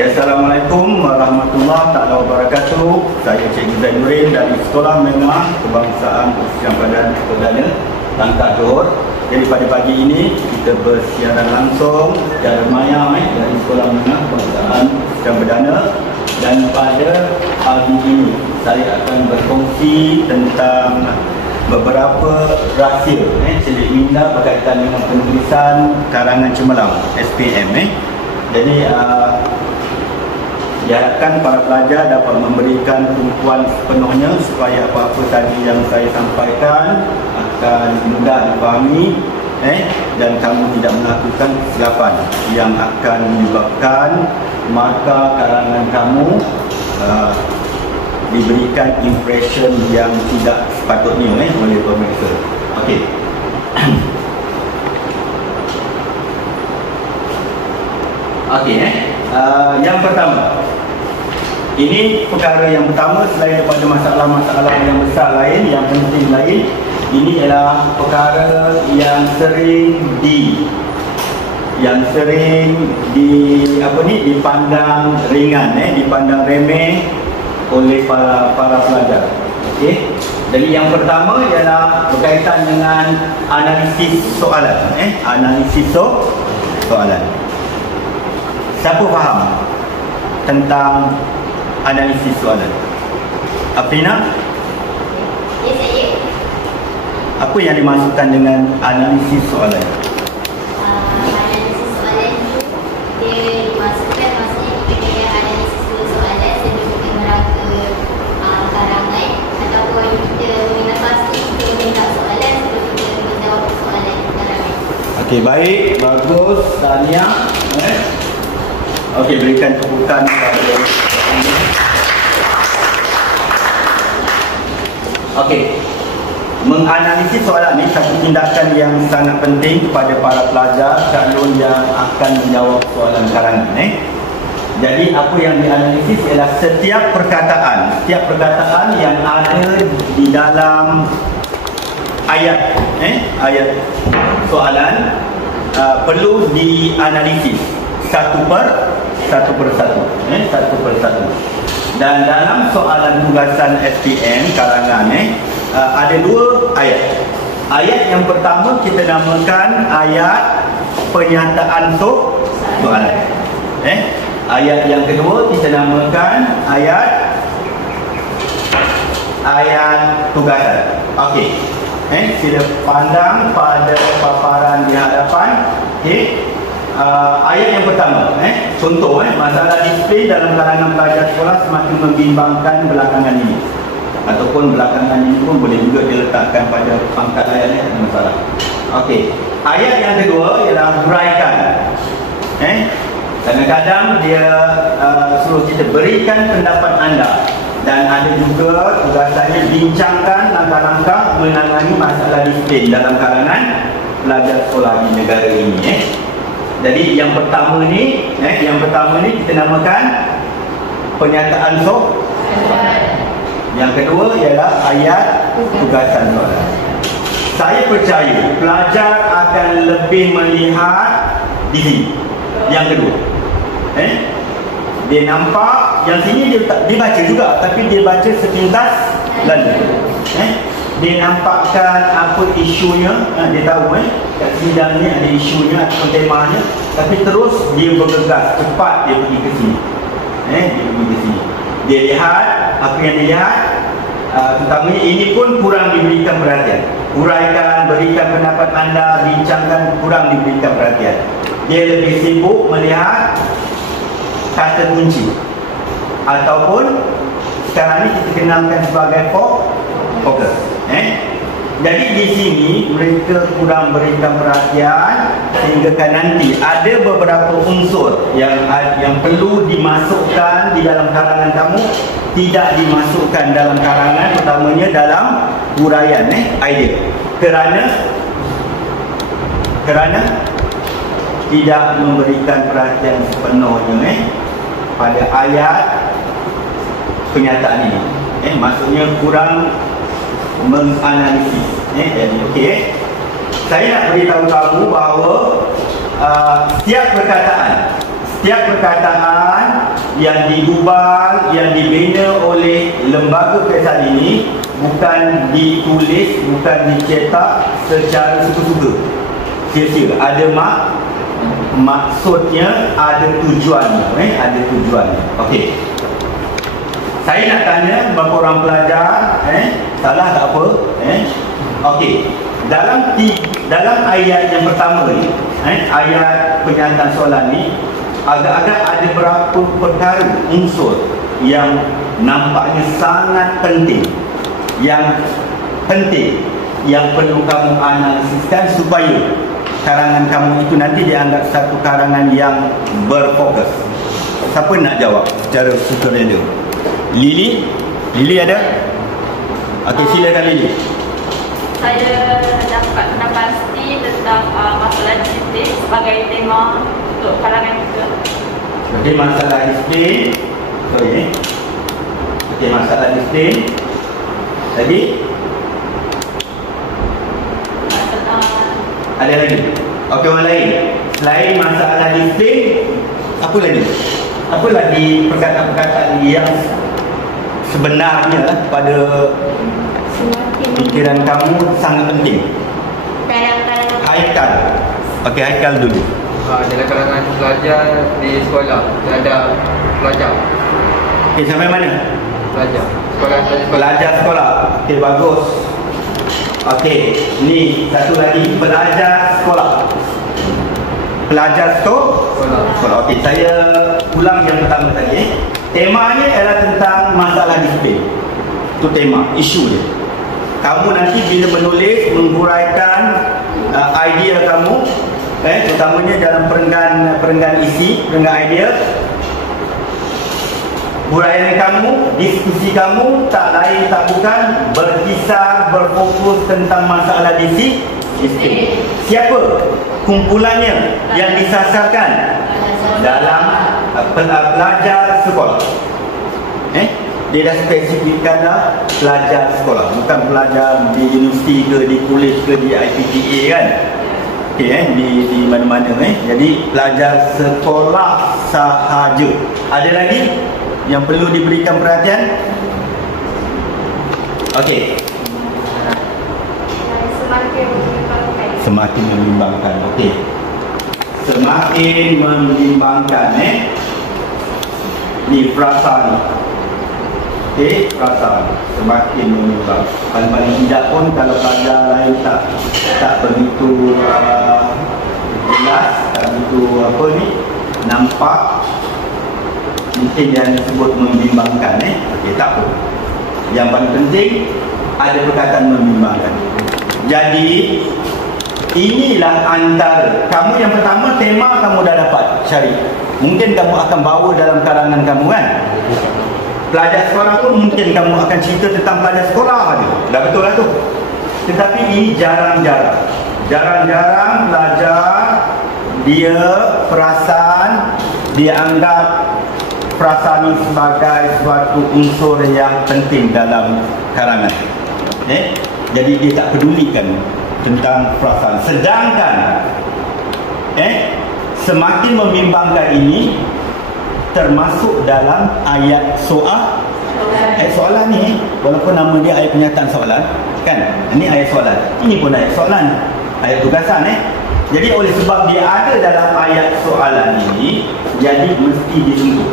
Ya, Assalamualaikum warahmatullahi wabarakatuh. Saya Cikgu Zainuddin dari Sekolah Menengah Kebangsaan Pusat Badan Perdana Langkah Johor. Jadi pada pagi ini kita bersiaran langsung secara maya dari Sekolah Menengah Kebangsaan Pusat Perdana, dan pada pagi ini saya akan berkongsi tentang beberapa rahsia Celik minda berkaitan dengan penulisan karangan cemerlang SPM. Jadi diharapkan para pelajar dapat memberikan tumpuan sepenuhnya supaya apa-apa tadi yang saya sampaikan akan mudah dipahami dan kamu tidak melakukan kesilapan yang akan menyebabkan markah karangan kamu diberikan impression yang tidak sepatutnya oleh pemeriksa. Okey. Okey, yang pertama, ini perkara yang pertama selain daripada masalah-masalah yang besar lain, yang penting lain, ini adalah perkara yang sering dipandang ringan, dipandang remeh oleh para pelajar. Okey. Jadi yang pertama ialah berkaitan dengan analisis soalan, analisis soalan. Siapa faham tentang analisis soalan? Afrina? Ya, saya. Apa yang dimaksudkan dengan analisis soalan? Analisis soalan itu dia dimaksudkan maksudnya kita analisis dulu soalan sebelum kita merangka karangan, ataupun kita minta pasti kita minta soalan sebelum kita menjawab soalan karangan. Okey, baik, bagus, Tania. Okey, berikan tepukan kepada Okey. Menganalisis soalan ini satu tindakan yang sangat penting kepada para pelajar calon yang akan menjawab soalan karangan. Jadi apa yang dianalisis ialah setiap perkataan yang ada di dalam ayat soalan perlu dianalisis satu per satu. Dan dalam soalan tugasan SPM karangan ada dua ayat. Ayat yang pertama kita namakan ayat pernyataan soalan. Ayat yang kedua kita namakan ayat tugasan. Okey. Sila pandang pada paparan di hadapan. Okey. Ayat yang pertama, contoh, masalah disiplin dalam kalangan pelajar sekolah semakin membimbangkan belakangan ini. Ataupun belakangan ini pun boleh juga diletakkan pada pangkat ayat, tak ada masalah. Okey. Ayat yang kedua ialah huraikan. Kadang-kadang dia suruh kita berikan pendapat anda, dan ada juga tugasannya bincangkan langkah-langkah menangani masalah disiplin dalam kalangan pelajar sekolah di negara ini. Jadi yang pertama ni kita namakan pernyataan soalan. Yang kedua ialah ayat tugasan soalan. Saya percaya pelajar akan lebih melihat di sini. Yang kedua, dia nampak yang sini dia baca juga, tapi dia baca sepintas lalu. Dia nampakkan apa isunya, dia tahu kat sidang ni ada isunya atau temanya, tapi terus dia bergegas cepat, dia pergi ke sini. Dia lihat apa yang dia lihat, terutamanya ini pun kurang diberikan perhatian. Huraikan, berikan pendapat anda, bincangkan, kurang diberikan perhatian. Dia lebih sibuk melihat kata kunci, ataupun sekarang ni kita kenalkan sebagai fokus. Jadi di sini mereka kurang berikan perhatian, sehingga nanti ada beberapa unsur yang perlu dimasukkan di dalam karangan kamu tidak dimasukkan dalam karangan, utamanya dalam huraian idea, kerana tidak memberikan perhatian sepenuhnya pada ayat pernyataan ini. Maksudnya kurang menganalisis. Jadi okey. Saya nak beritahu kamu bahawa setiap setiap perkataan yang digubal, yang dibina oleh lembaga perkataan ini bukan ditulis, bukan dicetak secara suka-suka, sia-sia. Ada maksudnya, ada tujuannya, ada tujuannya. Okey. Saya nak tanya beberapa orang pelajar, salah tak apa, okey. Dalam ayat yang pertama ni, ayat pernyataan soalan ni, agak-agak ada berapa perkara unsur yang nampaknya sangat penting, yang perlu kamu analisiskan supaya karangan kamu itu nanti dianggap satu karangan yang berfokus. Siapa nak jawab secara sukarela? Lily ada? Okey, silakan Lily. Saya dapat pasti tentang masalah disiplin sebagai tema untuk karangan kita. Okey, masalah disiplin. Okey, masalah disiplin. Lagi? Ada lagi? Okey, orang lain. Selain masalah disiplin, apa lagi? Apa lagi perkataan-perkataan yang sebenarnya pada fikiran kamu sangat penting? Haikal. Okey, Haikal dulu. Dalam kalangan pelajar di sekolah, terhadap pelajar. Okey, sampai mana? Pelajar. Pelajar sekolah. Okey, bagus. Okey, ni satu lagi, pelajar sekolah. Pelajar sekolah. Okey, saya ulang yang pertama tadi. Temanya ialah tentang masalah disiplin. Itu tema, isu dia. Kamu nanti bila menulis, menghuraikan idea kamu, terutamanya dalam perenggan isi, perenggan idea, huraian kamu, diskusi kamu tak lain tak bukan berkisar, berfokus tentang masalah disiplin. Siapa kumpulannya yang disasarkan? Dalam pelajar sekolah. Dia dah spesifikkan dah pelajar sekolah, bukan pelajar di universiti ke, di college ke, di IPTA kan. Okey, di mana-mana Jadi pelajar sekolah sahaja. Ada lagi yang perlu diberikan perhatian? Okey. Semakin membimbangkan. Okey. Semakin membimbangkan ni frasa ni. Okey, frasa semakin membimbang. Paling tidak pun kalau pelajar lain tak begitu jelas, tak begitu nampak, mungkin yang disebut membimbangkan Okey, tak apa. Yang paling penting ada perkataan membimbangkan. Jadi inilah antara kamu yang pertama, tema kamu dah dapat cari. Mungkin kamu akan bawa dalam karangan kamu kan. Pelajar sekolah pun mungkin kamu akan cerita tentang pelajar sekolah saja. Dah betul lah tu. Tetapi ini jarang-jarang pelajar dia perasan, dia anggap perasaan ini sebagai suatu unsur yang penting dalam karangan. Jadi dia tak pedulikan tentang perasaan. Sedangkan semakin membimbangkan ini termasuk dalam ayat soalan ni, walaupun nama dia ayat pernyataan soalan kan, ini ayat soalan, ini pun ayat soalan, ayat tugasan Jadi oleh sebab dia ada dalam ayat soalan ini, jadi mesti disentuh.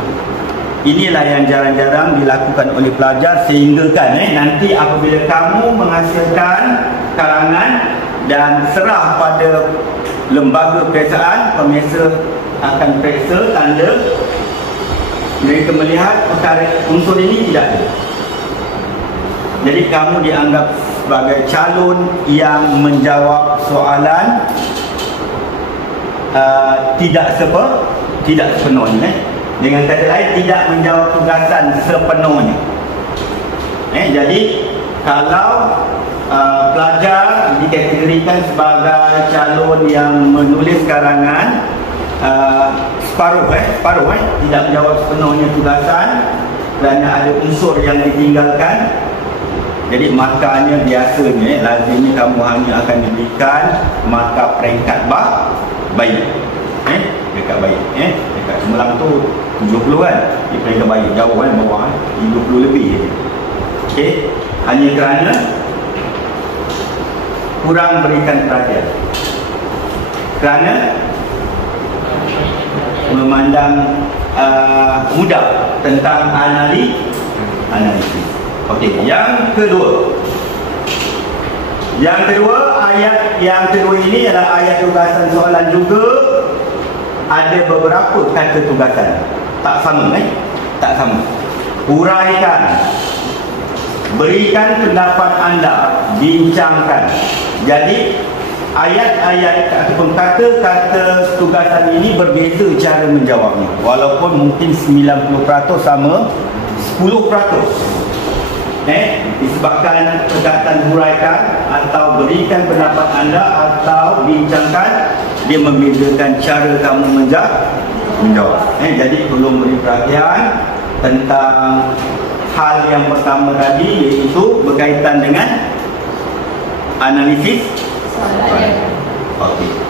Inilah yang jarang-jarang dilakukan oleh pelajar, sehingga kan nanti apabila kamu menghasilkan karangan dan serah pada lembaga periksaan, pemeriksa akan periksa tanda, mereka melihat perkara unsur ini tidak ada. Jadi kamu dianggap sebagai calon yang menjawab soalan tidak sepenuhnya. Dengan kata lain, tidak menjawab tugasan sepenuhnya. Jadi kalau pelajar dikategorikan sebagai calon yang menulis karangan separuh tidak menjawab sepenuhnya tugasan kerana ada unsur yang ditinggalkan, jadi markahnya biasanya lazimnya kamu hanya akan diberikan markah peringkat baik. dekat baik. Dekat Cemerlang tu 70 kan, di peringkat baik jauh kan, bawah 30 lebih. Okey, hanya kerana kurang berikan perhatian, kerana memandang mudah tentang analisis. Okey, yang kedua, ayat yang kedua ini adalah ayat tugasan soalan juga. Ada beberapa kata tugasan tak sama, tak sama. Huraikan, berikan pendapat anda, bincangkan. Jadi ayat-ayat ataupun kata-kata tugasan ini berbeza cara menjawabnya. Walaupun mungkin 90% sama, 10% disebabkan perkataan huraikan atau berikan pendapat anda atau bincangkan, dia membezakan cara kamu menjawab. Jadi perlu beri perhatian tentang hal yang pertama tadi, iaitu berkaitan dengan analisis soalan. Okey.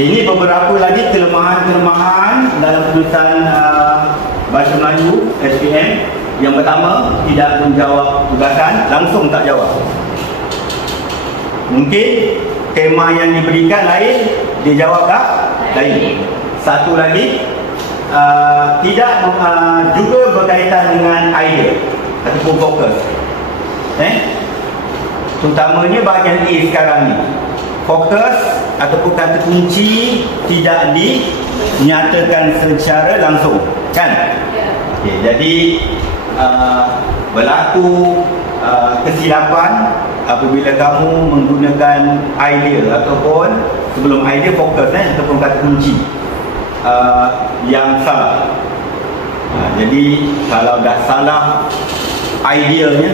Ini beberapa lagi kelemahan dalam tulisan Bahasa Melayu SPM. Yang pertama, tidak menjawab tugasan, langsung tak jawab. Mungkin tema yang diberikan lain, dia jawab tak? Lain. Satu lagi, tidak juga berkaitan dengan idea ataupun fokus. Terutamanya bahagian A sekarang ni, fokus ataupun kata kunci tidak dinyatakan secara langsung, kan? Okay, jadi berlaku kesilapan apabila kamu menggunakan idea ataupun sebelum idea fokus ataupun kata kunci yang salah. Jadi kalau dah salah ideanya,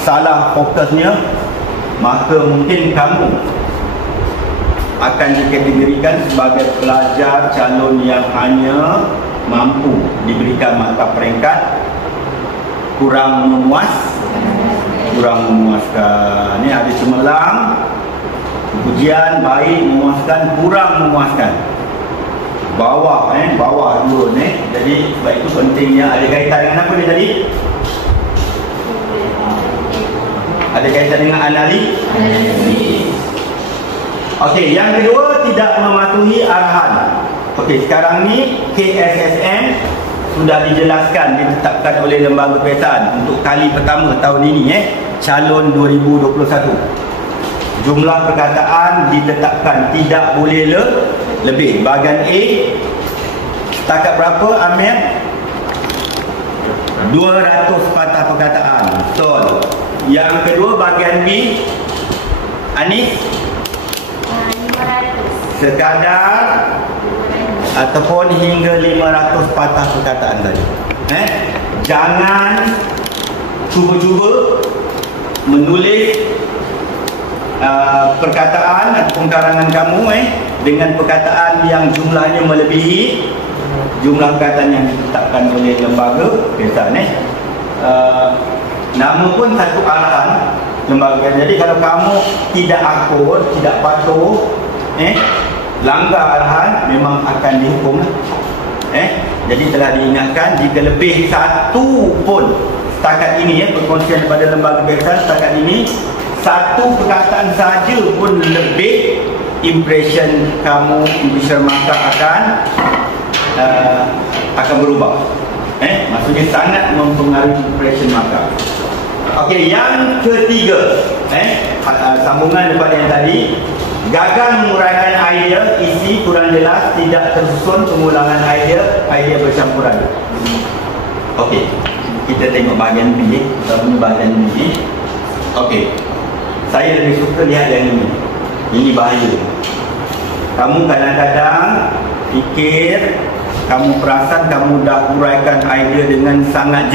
salah fokusnya, maka mungkin kamu akan dikategorikan sebagai pelajar calon yang hanya mampu diberikan markah peringkat kurang memuaskan. Ni ada Cemerlang, ujian baik, memuaskan, kurang memuaskan. Bawah dua ni. Jadi sebab itu pentingnya. Ada kaitan dengan apa ni tadi? Ada kaitan dengan analisis. Okey, yang kedua, tidak mematuhi arahan. Okey, sekarang ni KSSM sudah dijelaskan, ditetapkan oleh Lembaga Peperiksaan untuk kali pertama tahun ini, calon 2021. Jumlah perkataan ditetapkan tidak boleh lebih. Bahagian A setakat berapa, Amir? 200 patah perkataan. Betul. Yang kedua, bahagian B, Anis? 500. Sekadar ataupun hingga 500 patah perkataan tadi. Jangan cuba-cuba menulis perkataan ataupun karangan kamu dengan perkataan yang jumlahnya melebihi jumlah perkataan yang ditetapkan oleh lembaga peperiksaan. Nama pun satu arahan lembaga. Jadi kalau kamu tidak akur, tidak patuh, langgar arahan, memang akan dihukum. Jadi telah diingatkan, jika lebih satu pun setakat ini, perkongsian daripada lembaga peperiksaan setakat ini, satu perkataan saja pun lebih, impression kamu, impression markah akan berubah. Maksudnya sangat mempengaruhi impression markah. Okey, yang ketiga, sambungan daripada yang tadi, gagal menguraikan idea, isi kurang jelas, tidak tersusun, pengulangan idea bercampuran. Okey, kita tengok bahagian B, bahagian B. Okey, saya lebih suka lihat yang ini. Ini bahaya. Kamu kadang-kadang fikir, kamu perasan kamu dah uraikan idea dengan sangat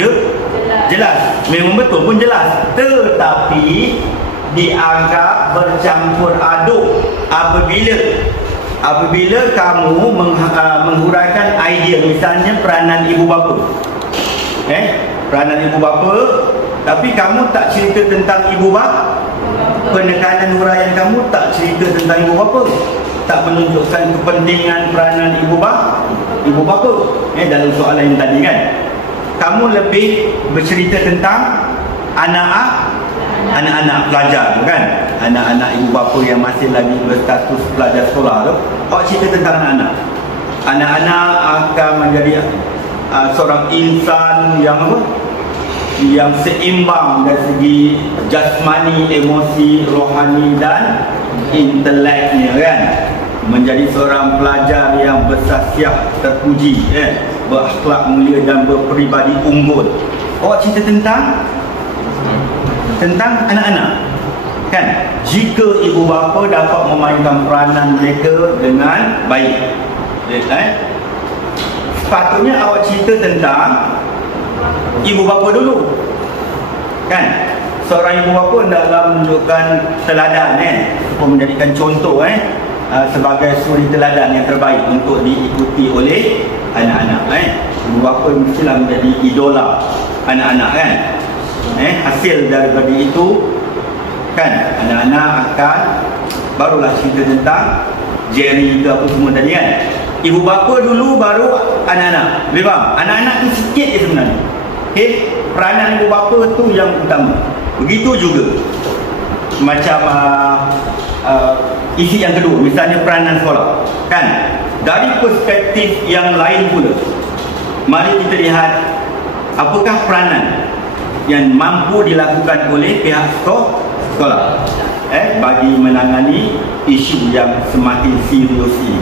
jelas. Memang betul pun jelas, tetapi dianggap bercampur aduk apabila apabila kamu menghuraikan idea, misalnya peranan ibu bapa, peranan ibu bapa, tapi kamu tak cerita tentang ibu bapa, penekanan huraian kamu tak cerita tentang ibu bapa, tak menunjukkan kepentingan peranan ibu bapa, dalam soalan yang tadi kan, kamu lebih bercerita tentang anak-anak pelajar tu kan, anak-anak ibu bapa yang masih lagi berstatus pelajar sekolah tu. Awak cerita tentang anak-anak akan menjadi seorang insan yang yang seimbang dari segi jasmani, emosi, rohani dan inteleknya kan, menjadi seorang pelajar yang bersasiah terpuji, berakhlak mulia dan berperibadi unggul. Awak cerita tentang anak-anak kan. Jika ibu bapa dapat memainkan peranan mereka dengan baik, sepatutnya awak cerita tentang ibu bapa dulu kan. Seorang ibu bapa hendaklah menunjukkan teladan untuk menjadikan contoh sebagai suri teladan yang terbaik untuk diikuti oleh anak-anak. Ibu bapa mestilah menjadi idola anak-anak kan. Hasil daripada itu kan, anak-anak akan barulah cerita tentang Jerry ke apa semua tadi kan. Ibu bapa dulu baru anak-anak. Boleh faham? Anak-anak tu sikit je sebenarnya. Peranan ibu bapa tu yang utama. Begitu juga macam isi yang kedua, misalnya peranan sekolah kan. Dari perspektif yang lain pula, mari kita lihat apakah peranan yang mampu dilakukan oleh pihak sekolah bagi menangani isu yang semakin serius ini.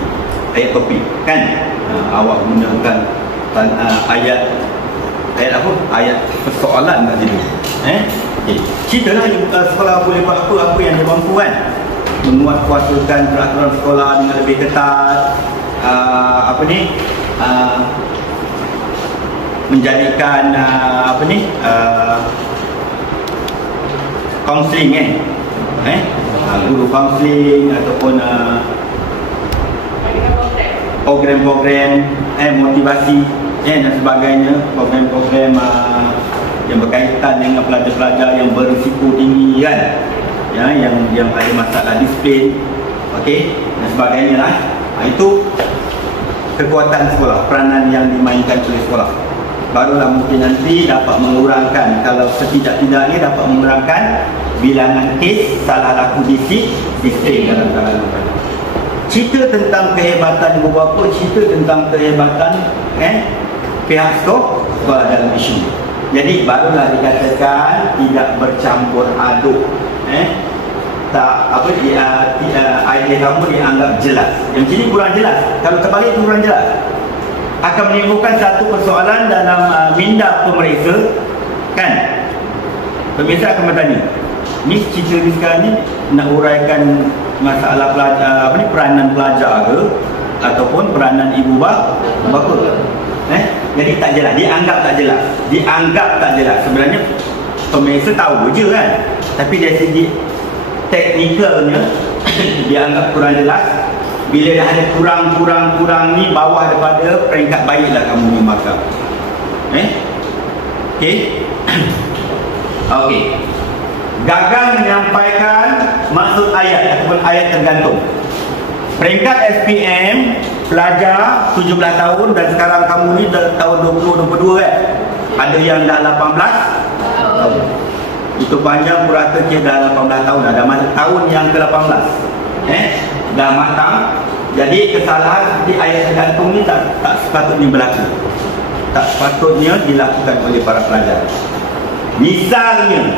Ayat topik kan, awak gunakan ayat apa? Ayat persoalan kat situ. Ceritalah sekolah boleh buat apa yang dia mampu kan. Menguatkuasakan peraturan sekolah dengan lebih ketat, menjadikan kaunseling guru kaunseling ataupun program-program motivasi dan sebagainya, program-program yang berkaitan dengan pelajar-pelajar yang berisiko tinggi kan, yang ada masalah disiplin, dan sebagainya lah. Itu kekuatan sekolah, peranan yang dimainkan oleh sekolah. Barulah mungkin nanti dapat mengurangkan, kalau setidak-tidaknya dapat mengurangkan bilangan kes salah laku disiplin dalam kalangan. Cerita tentang kehebatan ibu bapa, cerita tentang kehebatan pihak sekolah dalam isu. Jadi barulah dikatakan tidak bercampur aduk. Idea kamu dianggap jelas. Yang sini kurang jelas. Kalau terbalik itu kurang jelas, akan menimbulkan satu persoalan dalam minda pemeriksa kan. Pemirsa akan bertanya, ni cerita ni sekarang ni nak uraikan masalah pelajar, peranan pelajar ke ataupun peranan ibu bapa? Jadi tak jelas, dianggap tak jelas. Sebenarnya pemirsa tahu je kan, tapi dari segi teknikalnya dianggap kurang jelas. Bila dah ada kurang ni, bawah daripada peringkat baiklah kamu ni maka. Okey. Gagal menyampaikan maksud ayat ataupun ayat tergantung. Peringkat SPM pelajar 17 tahun dan sekarang kamu ni tahun 2022 kan. Ada yang dah 18 tahun. Itu panjang purata kira dah 18 tahun dah masuk tahun yang ke-18. Dah matang. Jadi kesalahan seperti ayat tergantung ni tak sepatutnya berlaku. Tak sepatutnya dilakukan oleh para pelajar. Misalnya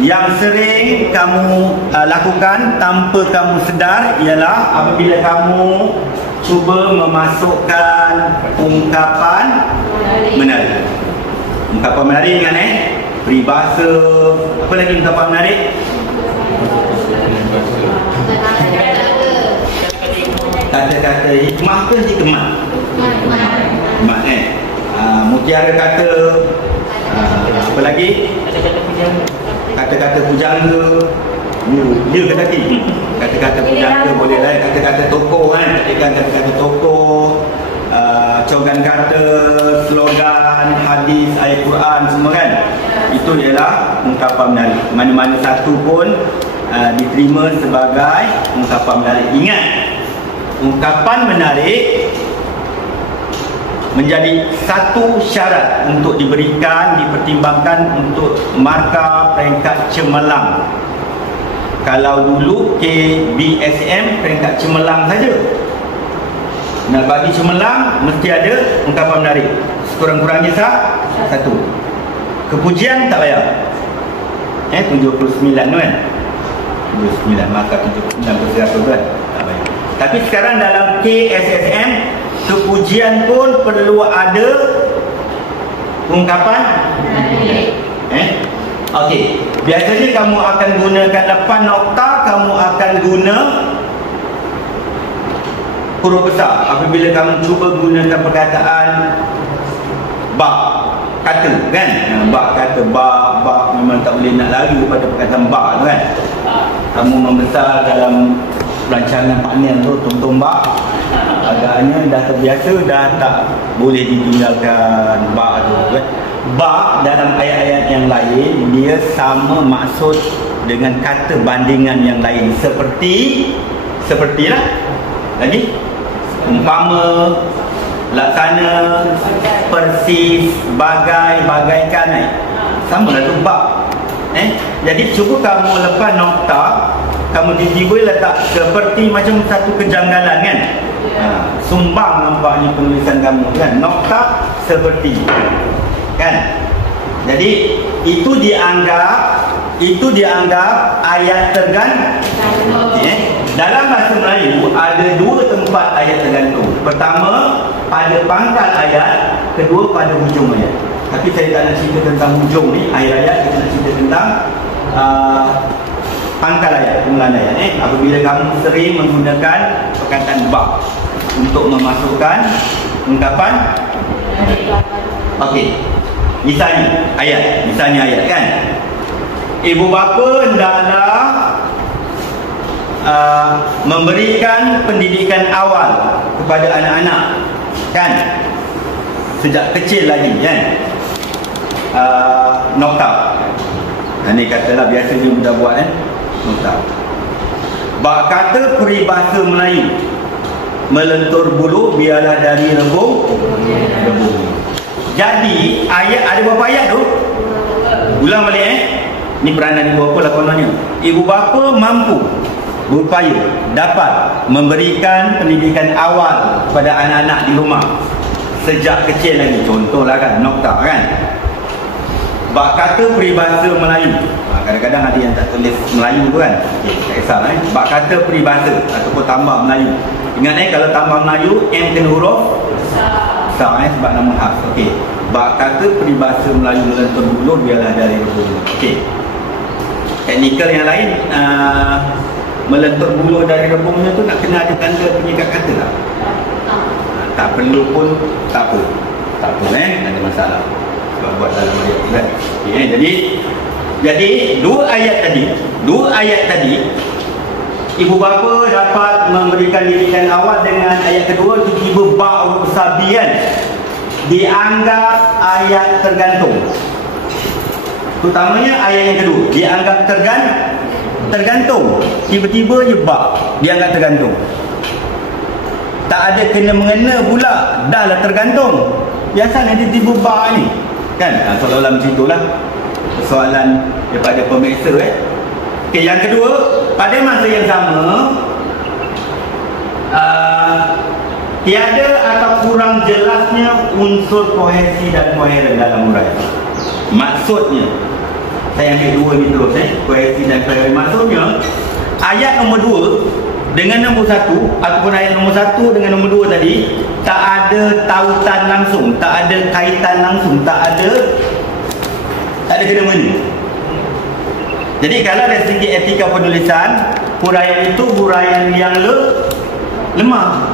yang sering kamu lakukan tanpa kamu sedar ialah apabila kamu cuba memasukkan ungkapan menarik. Ungkapan menarik dengan peribahasa, apa lagi ungkapan menarik? Kata-kata hikmah ke hikmat? Hikmat mutiara kata, apa lagi? Kata-kata pujangga. Dia kata kata pujangga boleh lah. Kata-kata tokoh kan. menyelitkan kata-kata tokoh, cogan kata, slogan, hadis, ayat Quran semua kan. Itu ialah ungkapan menarik. Mana-mana satu pun diterima sebagai ungkapan menarik. Ingat, ungkapan menarik menjadi satu syarat untuk diberikan, dipertimbangkan untuk markah peringkat cemerlang. Kalau dulu KBSM peringkat cemerlang saja. Nak bagi cemerlang mesti ada ungkapan menarik. Sekurang-kurangnya satu. Kepujian tak payah. 79 tu kan. 79 maka 79% kan. Tak payah. Tapi sekarang dalam KSSM, kepujian pun perlu ada ungkapan menarik. Okey. Biasanya kamu akan gunakan lepas nokta, kamu akan guna huruf besar. Apabila kamu cuba gunakan perkataan bak kata kan, bak kata, bak memang tak boleh nak lari daripada perkataan bak tu kan. Kamu membesar dalam perancangan panel tu, tonton bak, agaknya dah terbiasa, dah tak boleh ditinggalkan bak tu kan. Bak dalam ayat-ayat yang lain dia sama maksud dengan kata bandingan yang lain, sepertilah lagi umpama, laksana, persis, bagai, bagaikan, sama lah tu bak. Jadi cuba kamu lepas nokta, kamu tiba-tiba letak seperti macam satu kejanggalan kan. Sumbang nampaknya penulisan kamu kan. Nokta seperti kan. Jadi itu dianggap ayat tergantung. Dalam bahasa Melayu ada dua tempat ayat tergantung. Pertama pada pangkal ayat, kedua pada hujung ayat. Tapi saya tak nak cerita tentang hujung ni, akhir ayat. Kita nak cerita tentang pangkal ayat, permulaan ayat. Apabila kamu sering menggunakan perkataan bab untuk memasukkan ungkapan. Okey. Misalnya ayat kan. Ibu bapa hendaklah memberikan pendidikan awal kepada anak-anak kan, sejak kecil lagi kan. Nokta. Ini katalah biasa dia mudah buat nokta. Bak kata peribahasa Melayu, melentur bulu biarlah dari rebung. Jadi ayat ada berapa ayat tu? Ulang balik Ni peranan ibu bapa lah kononnya. Ibu bapa mampu, berupaya, dapat memberikan pendidikan awal kepada anak-anak di rumah sejak kecil lagi. Contohlah kan, nokta kan. Bak kata peribahasa Melayu. Kadang-kadang ada yang tak tulis Melayu tu kan. Tak kisah Bak kata peribahasa ataupun tambah Melayu. Ingat kalau tambah Melayu M kena huruf besar sebab nama khas. Okey. Bak kata peribahasa Melayu melentur buluh biarlah dari rebung. Okey. Teknikal yang lain, melentur buluh dari rebungnya tu nak kena ada tanda penyekat kata tak? Tak perlu pun tak apa. Tak apa tak ada masalah. Sebab buat dalam ayat kan. Okay, jadi dua ayat tadi ibu bapa dapat memberikan didikan awal. Dengan ayat kedua tiba-tiba bak huruf besar B kan, dianggap ayat tergantung. Terutamanya ayat yang kedua dianggap tergantung. Tiba-tiba je bak dianggap tergantung. Tak ada kena-mengena pula, dah lah tergantung. Biasa nanti tiba bak ni kan. Soalan macam itulah soalan daripada pemeksa Okay, yang kedua, pada masa yang sama tiada atau kurang jelasnya unsur kohesi dan koheren dalam uraian. Maksudnya, saya ambil dua ni terus kohesi dan koheren. Maksudnya, ayat nombor 2 dengan nombor 1 ataupun ayat nombor 1 dengan nombor 2 tadi tak ada tautan langsung, tak ada kaitan langsung, tak ada kena-mengena. Jadi kalau dari segi etika penulisan, huraian itu huraian yang lemah.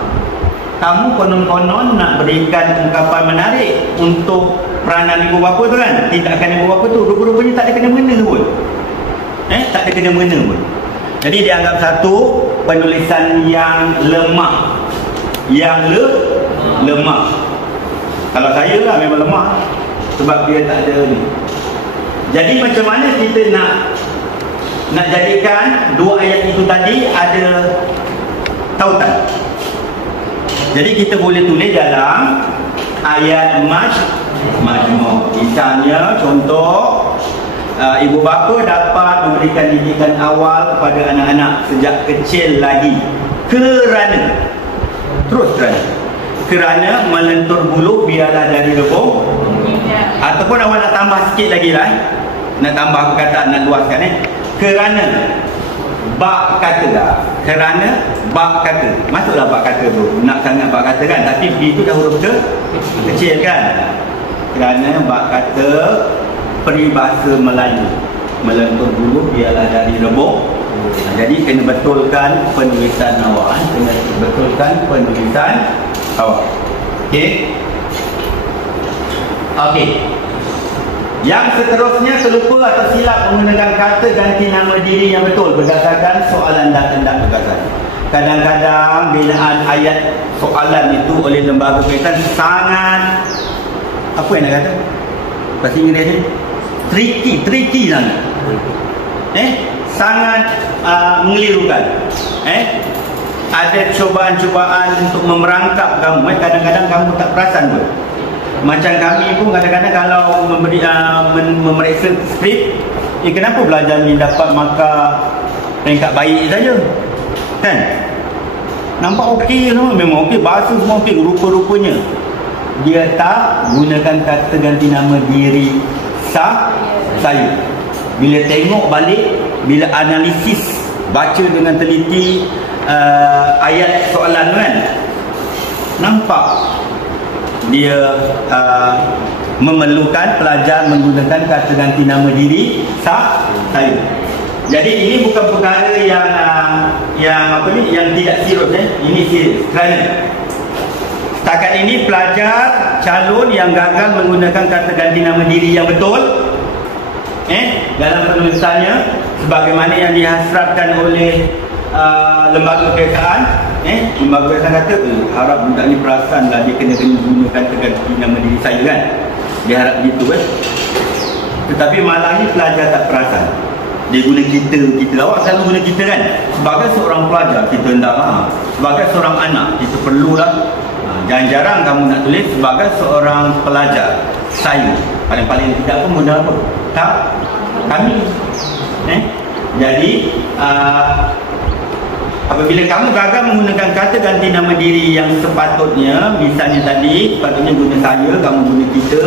Kamu konon-konon nak berikan ungkapan menarik untuk peranan ibu bapa tu kan, tindakan ibu bapa tu rupa-rupanya tak ada kena-mengena pun. Tak ada kena-mengena pun. Jadi dianggap satu penulisan yang lemah. yang lemah. Kalau saya lah memang lemah, sebab dia tak ada ni. Jadi macam mana kita nak jadikan dua ayat itu tadi ada tautan? Jadi kita boleh tulis dalam ayat majmu'. Misalnya contoh, ibu bapa dapat memberikan didikan awal kepada anak-anak sejak kecil lagi kerana melentur bulu biarlah dari rebung. Ataupun awak nak tambah sikit lagi lah, nak tambah perkataan, nak luaskan kerana bak kata masuklah bak kata tu, nak sangat bak kata kan, tapi B tu dah huruf kecil kan. Kerana bak kata peribahasa Melayu, melentur bulu biarlah dari rebung. Jadi kena betulkan penulisan awak, Okey. Yang seterusnya, terlupa atau silap menggunakan kata ganti nama diri yang betul berdasarkan soalan dan tindak perkataan. Kadang-kadang binaan ayat soalan itu oleh lembaga pendidikan sangat, apa yang nak kata bahasa Inggeris ni, tricky sangat. Sangat mengelirukan. Ada cubaan-cubaan untuk memerangkap kamu. Kadang-kadang kamu tak perasan pun. Macam kami pun kadang-kadang kalau memeriksa skrip, kenapa belajar ni dapat markah peringkat baik saja, kan? Nampak okey semua, memang okey, bahasa semua okey, rupa-rupanya dia tak gunakan kata ganti nama diri saya. Bila tengok balik, bila analisis, baca dengan teliti ayat soalan kan, nampak dia memerlukan pelajar menggunakan kata ganti nama diri saya. Jadi ini bukan perkara yang tidak serius. Ini serius. Kerana setakat ini pelajar calon yang gagal menggunakan kata ganti nama diri yang betul dalam penulisannya sebagaimana yang dihasratkan oleh lembaga kerekaan. Lembaga kerekaan kata harap budak ni perasan lah, dia kena gunakan ganti nama diri saya kan, dia harap begitu kan. Tetapi malah ni pelajar tak perasan, dia guna kita. Awak selalu guna kita kan. Sebagai seorang pelajar kita hendaklah, sebagai seorang anak kita perlulah. Jarang-jarang kamu nak tulis sebagai seorang pelajar saya. Paling-paling tidak pun guna apa? Kami. Jadi apabila kamu gagal menggunakan kata ganti nama diri yang sepatutnya, misalnya tadi sepatutnya guna saya, kamu guna kita,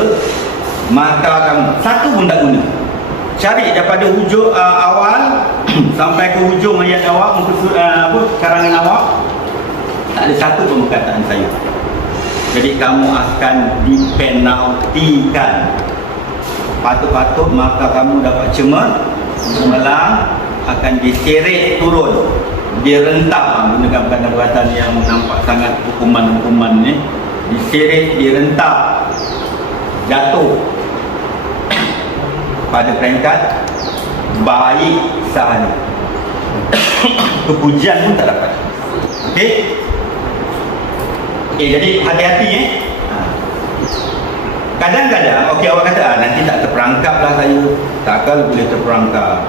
maka kamu satu pun tak guna. Cari daripada hujung awal sampai ke hujung ayat awak, karangan awak, tak ada satu pun perkataan saya. Jadi kamu akan dipenaltikan. Patut-patut maka kamu dapat cemerlang, akan diseret turun, dia rentak, menggunakan perkataan yang nampak sangat hukuman ni, diseret, direntak, jatuh pada peringkat baik sahaja. Kepujian pun tak dapat. Jadi hati-hati Kadang-kadang awak kata nanti tak terperangkap lah saya. Takkan boleh terperangkap.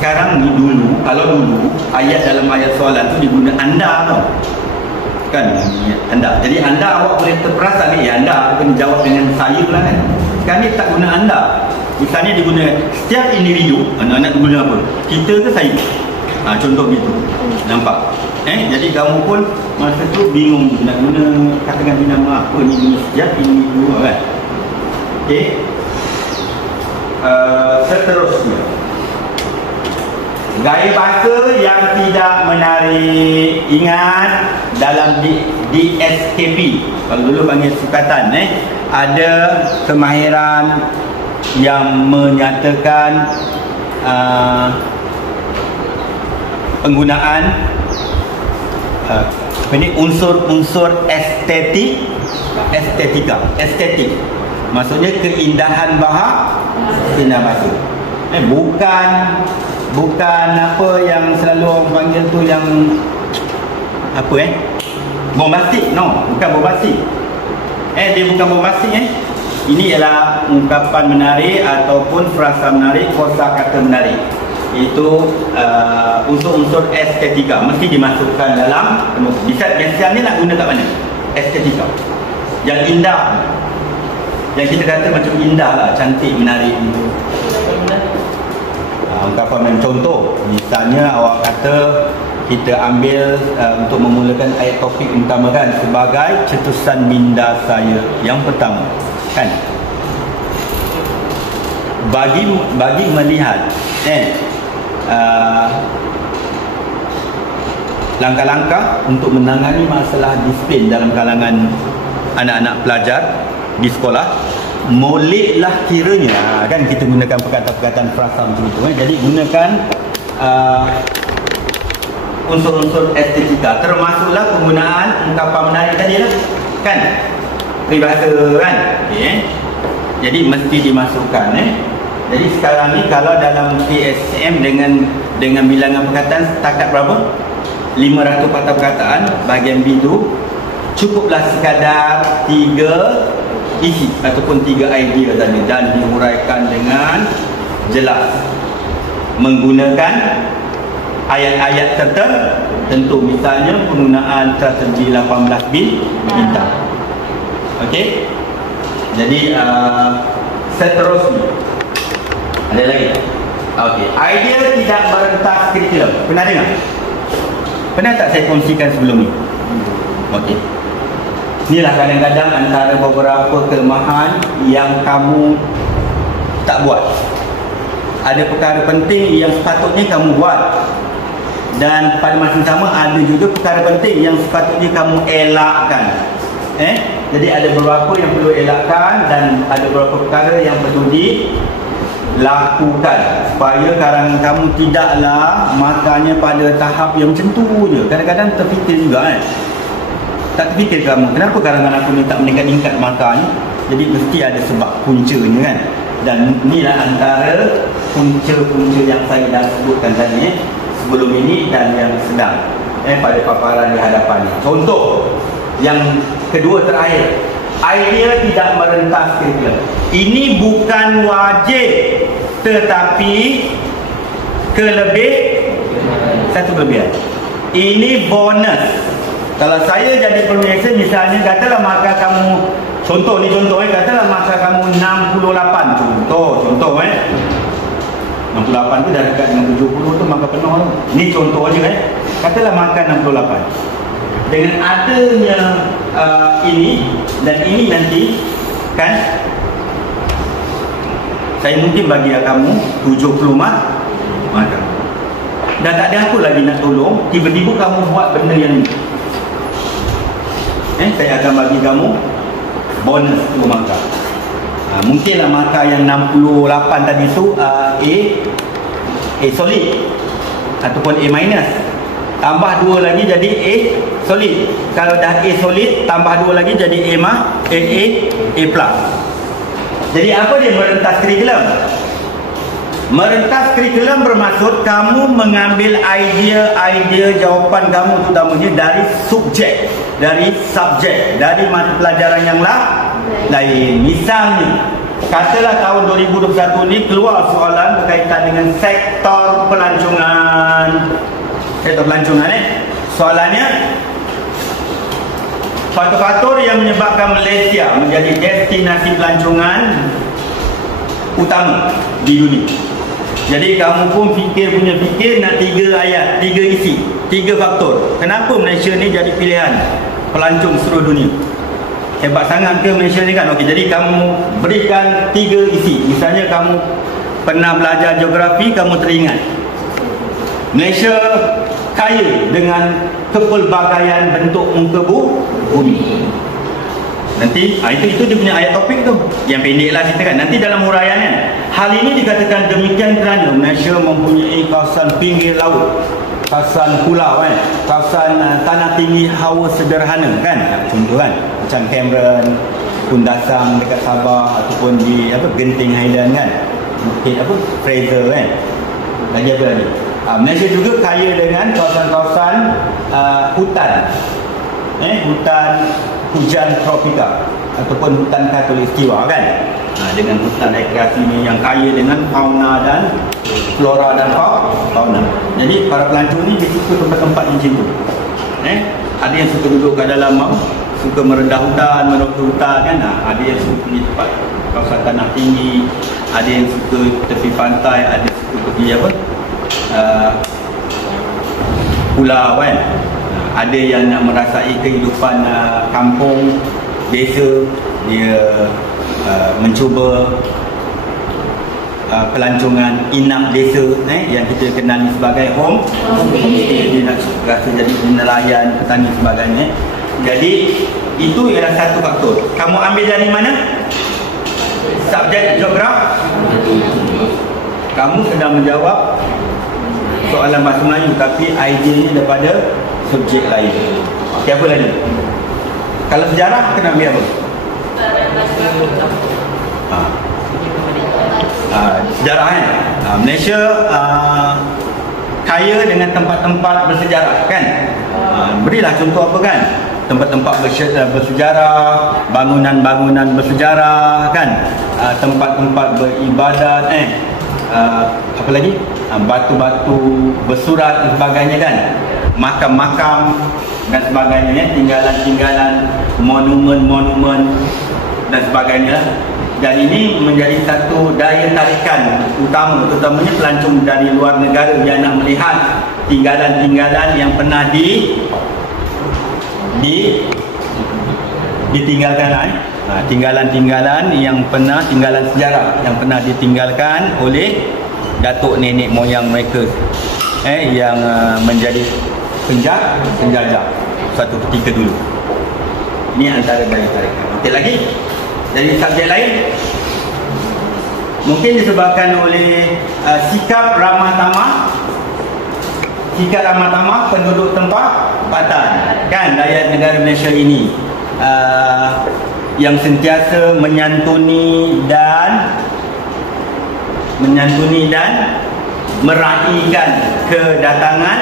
Sekarang ni kalau dulu ayat dalam ayat soalan tu diguna anda tau, kan, anda. Jadi anda awak boleh terperasan ni, anda akan jawab dengan saya lah kan. Sekarang ni tak guna anda. Misalnya diguna setiap individu, anak-anak guna apa? Kita ke saya? Contoh gitu. Nampak? Jadi kamu pun masa tu bingung nak guna kata ganti nama apa ni, guna setiap individu kan. Seterusnya, gaya bahasa yang tidak menarik. Ingat dalam DSKP, kalau dulu panggil sukatan, ada kemahiran yang menyatakan penggunaan unsur-unsur estetik. Maksudnya keindahan bahasa. Bukan apa yang selalu orang panggil tu, yang apa bombastik. No, bukan bombastik. Dia bukan bombastik. Ini ialah ungkapan menarik ataupun frasa menarik, kosakata menarik. Itu unsur-unsur estetika mesti dimasukkan dalam penulis. Biasanya nak guna kat mana? Estetika. Yang indah. Yang kita kata macam indah lah, cantik, menarik. Ungkapan contoh. Misalnya awak kata kita ambil untuk memulakan ayat topik utama kan, sebagai cetusan minda saya yang pertama kan, bagi melihat langkah-langkah untuk menangani masalah disiplin dalam kalangan anak-anak pelajar di sekolah, moleklah kiranya kan kita gunakan perkataan-perkataan frasa macam itu jadi gunakan unsur-unsur estetika, termasuklah penggunaan ungkapan menarik tadi lah kan, peribahasa kan. Jadi mesti dimasukkan. Jadi sekarang ni kalau dalam PSM dengan bilangan perkataan setakat berapa? 500 patah perkataan. Bahagian B tu cukuplah sekadar 3 isi ataupun 3 idea tadi, dan diuraikan dengan jelas menggunakan ayat-ayat tertentu, misalnya penggunaan strategi 18 bintang. Okey. Jadi seterusnya ada lagi. Okey, idea tidak merentas kurikulum. Pernah dengar? Pernah tak saya kongsikan sebelum ni? Okey. Inilah kadang-kadang antara beberapa kelemahan yang kamu tak buat. Ada perkara penting yang sepatutnya kamu buat, dan pada masa yang sama ada juga perkara penting yang sepatutnya kamu elakkan. Jadi ada beberapa yang perlu elakkan dan ada beberapa perkara yang perlu dilakukan supaya karangan kamu tidaklah makanya pada tahap yang macam tu je. Kadang-kadang terfikir juga tak terfikir kamu, kenapa karangan aku ni tak meningkat-ingkat makanya. Jadi mesti ada sebab puncanya kan. Dan inilah antara punca-punca yang saya dah sebutkan tadi sebelum ini dan yang sedang pada paparan di hadapan ini. Contoh yang kedua terakhir, idea tidak merentas kurikulum. Ini bukan wajib tetapi satu kelebihan. Ini bonus. Kalau saya jadi pemirsa, misalnya katalah markah kamu, contoh katalah markah kamu 68. Contoh 68 tu dah dekat dengan 70 tu markah penuh tu. Ni contoh aja katalah markah 68. Dengan adanya ini dan ini nanti kan, saya mungkin bagi kamu 70 markah. Dan tak ada aku lagi nak tolong, tiba-tiba kamu buat benda yang ni. Saya akan bagi kamu bonus 2 markah. Mungkinlah markah yang 68 tadi tu A solid ataupun A minus. Tambah 2 lagi jadi A solid. Kalau dah A solid tambah 2 lagi jadi A plus. Jadi apa dia merentas kurikulum? Merentas kurikulum bermaksud kamu mengambil idea jawapan kamu terutamanya dari subjek, dari subjek, dari mata pelajaran yang lain. Misalnya, katalah tahun 2021 ni keluar soalan berkaitan dengan sektor pelancongan. Soalannya, faktor-faktor yang menyebabkan Malaysia menjadi destinasi pelancongan utama di dunia. Jadi kamu pun fikir nak 3 ayat, 3 isi, 3 faktor. Kenapa Malaysia ni jadi pilihan pelancong seluruh dunia? Hebat sangat ke Malaysia ni kan? Okey, jadi kamu berikan 3 isi. Misalnya kamu pernah belajar geografi, kamu teringat Malaysia kaya dengan kepelbagaian bentuk muka bumi. Nanti itu dia punya ayat topik tu. Yang pendek lah cerita kan. Nanti dalam huraiannya, hal ini dikatakan demikian kerana Malaysia mempunyai kawasan pinggir laut, kawasan pulau kawasan tanah tinggi hawa sederhana kan. Contoh kan, macam Cameron, Kundasang dekat Sabah, ataupun di Genting Highland kan, Bukit Fraser kan. Lagi apa lagi? Malaysia juga kaya dengan kawasan-kawasan hutan hutan hujan tropika ataupun hutan khatulistiwa kan. Dengan hutan rekreasi ini yang kaya dengan fauna dan flora dan fauna. Jadi para pelancong ni dia suka tempat-tempat macam tu. Ada yang suka duduk kat dalam suka merendah hutan, meroka hutan kan. Ada yang suka pergi tempat kawasan tanah tinggi, ada yang suka tepi pantai, ada yang suka pergi pulau kan. Ada yang nak merasai kehidupan kampung, desa, dia mencuba pelancongan inap desa yang kita kenali sebagai homestay. Dia nak rasa jadi nelayan, petani sebagainya. Jadi itu ialah satu faktor. Kamu ambil dari mana? Subjek geografi. Kamu sedang menjawab soalan bahasa Melayu tapi ideanya daripada subjek lain. Okey, apa lagi? Kalau sejarah kena ambil apa? Sejarah kan. Malaysia kaya dengan tempat-tempat bersejarah kan. Berilah contoh apa kan? Tempat-tempat bersejarah, bangunan-bangunan bersejarah kan, tempat-tempat beribadat, apa lagi, batu-batu bersurat dan sebagainya kan, makam-makam dan sebagainya, tinggalan-tinggalan, monumen-monumen dan sebagainya. Dan ini menjadi satu daya tarikan utama, terutamanya pelancong dari luar negara yang nak melihat tinggalan-tinggalan yang pernah ditinggalkan, tinggalan-tinggalan yang pernah, tinggalan sejarah yang pernah ditinggalkan oleh datuk nenek moyang mereka yang menjadi penjajah suatu ketika dulu. Ini antara daya tarikan. Okey, lagi dari subjek lain mungkin disebabkan oleh sikap ramah tamah penduduk tempatan kan, rakyat negara Malaysia ini yang sentiasa menyantuni dan meraihkan kedatangan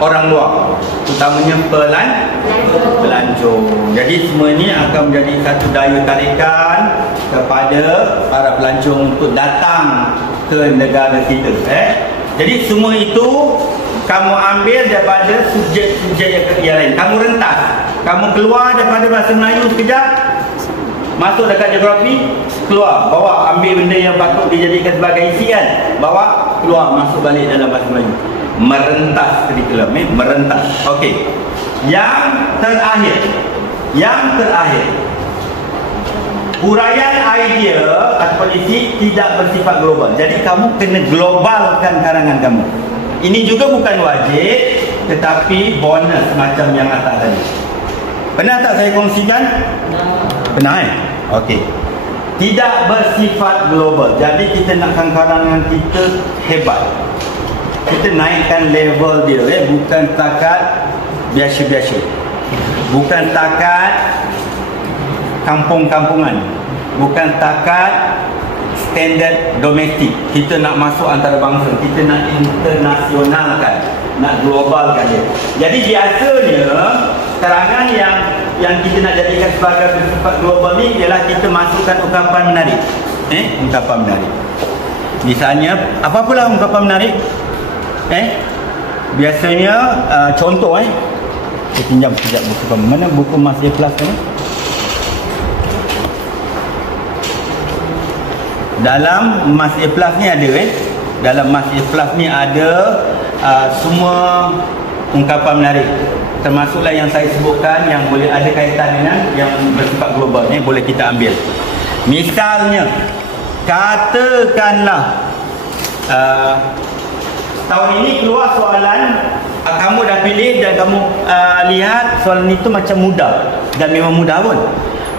orang luar, utamanya pelancong. Jadi semua ini akan menjadi satu daya tarikan kepada para pelancong untuk datang ke negara kita. Jadi semua itu kamu ambil daripada subjek-subjek yang lain. Kamu rentas, kamu keluar daripada bahasa Melayu sekejap, masuk dekat geografi, keluar, bawa, ambil benda yang patut dijadikan sebagai isian, bawa, keluar, masuk balik dalam bahasa Melayu. Merentas kurikulum, merentas. Okey. Yang terakhir, uraian idea atau isi tidak bersifat global. Jadi kamu kena globalkan karangan kamu. Ini juga bukan wajib, tetapi bonus macam yang atas tadi. Pernah tak saya kongsikan? Pernah Okey. Tidak bersifat global. Jadi kita nakkan karangan kita hebat. Kita naikkan level dia, bukan setakat biasa-biasa, bukan setakat kampung-kampungan, bukan setakat standard domestik. Kita nak masuk antarabangsa, kita nak internasionalkan, nak globalkan dia. Jadi biasanya karangan yang kita nak jadikan sebagai bersifat global ni ialah kita masukkan ungkapan menarik. Ungkapan menarik. Misalnya, apa-apalah ungkapan menarik. Biasanya contoh saya pinjam sekejap buku. Mana buku Mas Ikhlas ni? Dalam Mas Ikhlas ni ada dalam Mas Ikhlas ni ada semua ungkapan menarik, termasuklah yang saya sebutkan yang boleh ada kaitan dengan yang bersifat global ni, boleh kita ambil. Misalnya, katakanlah tahun ini keluar soalan, kamu dah pilih dan kamu lihat soalan itu macam mudah, dan memang mudah pun.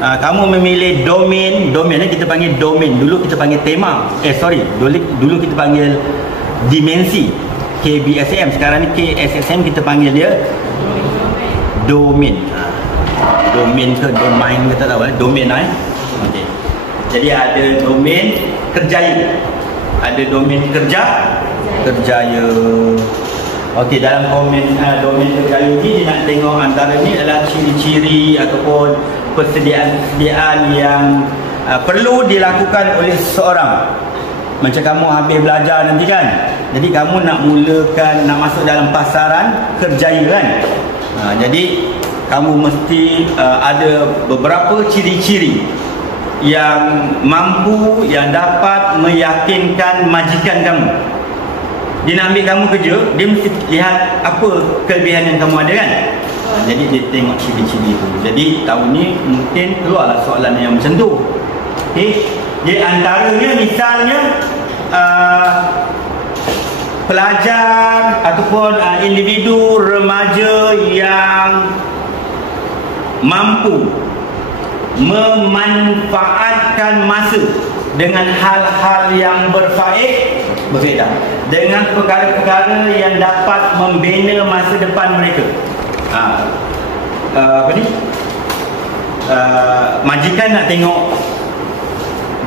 Kamu memilih domain ni kita panggil domain. Dulu kita panggil tema. Dulu kita panggil dimensi. KBSM, sekarang ni KSSM kita panggil dia domain. Domain ke domain ke tak tahu domain Okey. Jadi ada domain kerjaya. Ada domain kerjaya. Okey, dalam domain kerjaya ni dia nak tengok antara ni adalah ciri-ciri ataupun persediaan yang perlu dilakukan oleh seseorang. Macam kamu habis belajar nanti kan, jadi kamu nak mulakan, nak masuk dalam pasaran kerjaya kan. Jadi kamu mesti ada beberapa ciri-ciri yang mampu, yang dapat meyakinkan majikan kamu. Dia nak ambil kamu kerja, dia mesti lihat apa kelebihan yang kamu ada kan. Jadi dia tengok ciri-ciri itu. Jadi tahun ni mungkin keluarlah soalan yang macam tu. Okay. Jadi antaranya misalnya pelajar ataupun individu remaja yang mampu memanfaatkan masa dengan hal-hal yang berfaedah, dengan perkara-perkara yang dapat membina masa depan mereka. Majikan nak tengok